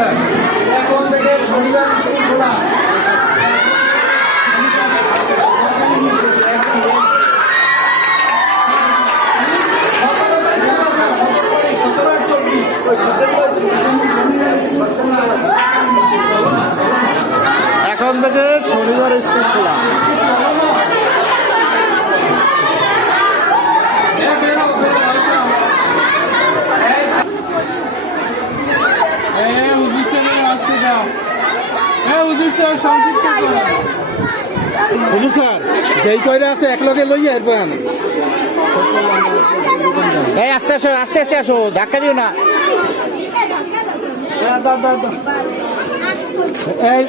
এখন থেকে? শনিবার স্কুল খোলা। স্কুল খোলা। হুজুর স্যার যেই কয়টা আছে লইয়া এরপর এই আস্তে আসো আস্তে আস্তে আসো ধাক্কা দিও না। হ্যাঁ,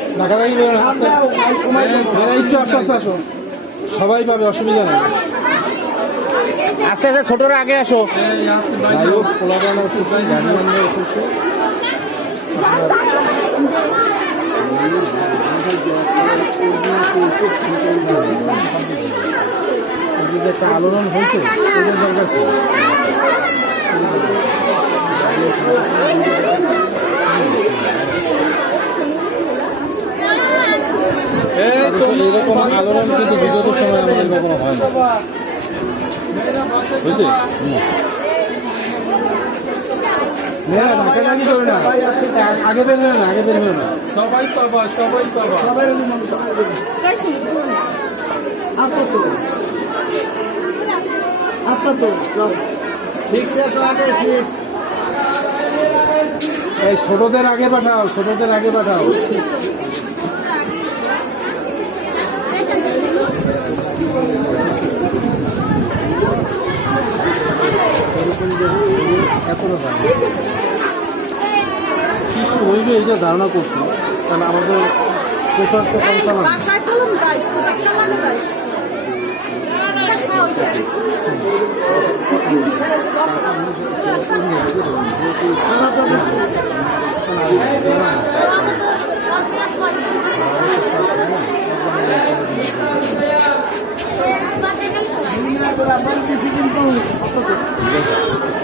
সবাই পাবে অসুবিধা নেই। আস্তে আস্তে ছোটরা আগে আসো। একটা আলোড়ন হয়েছে এরকম আলোড়ন কিন্তু বিগত সময় আমাদের কখনো হয় না। বুঝছি মেয়েরা ধাক্কাধাক্কি করে না আগে বের হয়ে না আগে বের হয়ে না সবাই সবাই পাবা আপনার তো আপনার তো সিক্স আগে সিক্স এই ছোটদের আগে পাঠাও ছোটদের আগে পাঠাও কিছু হইবে এটা ধারণা করছি কারণ আমাদের প্রেশার তো কম চালান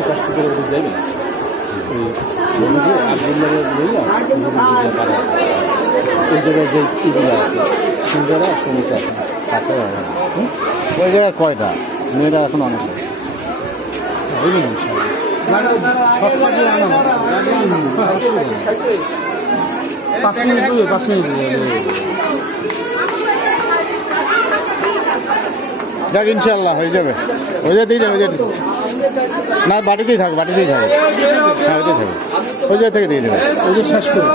কষ্ট করে ওদের যাইবে ওই জায়গায় যে কয়টা মেয়েরা এখন অনেক। পাঁচ মিনিট যাক ইনশাল্লাহ হয়ে যাবে হয়ে যেতেই যাবে না বাড়িতেই থাক বাড়িতেই থাকবে হ্যাঁ ওইটাই থাকবে ওই জায়গা থেকে দিয়ে দেবে। ওদের শেষ করে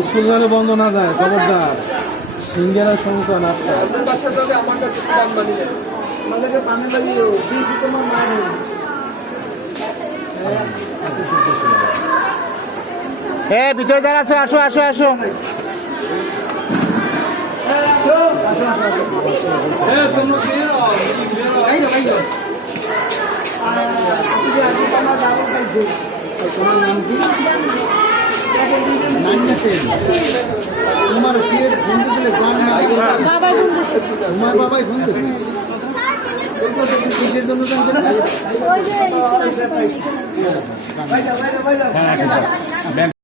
স্কুল যেন বন্ধ না যায় খবরদার। সিঙ্গারা সমস্যা নাস্তা আমাদেরকে পানি লাগিয়ে দিয়েছি তোমার মায়ের এ ভিতরে যারা আছো আসো আসো আসো। তোমার নাম কি তোমার পেট ফোন দিলে জান না তোমার বাবাই ফোন কিসের জন্য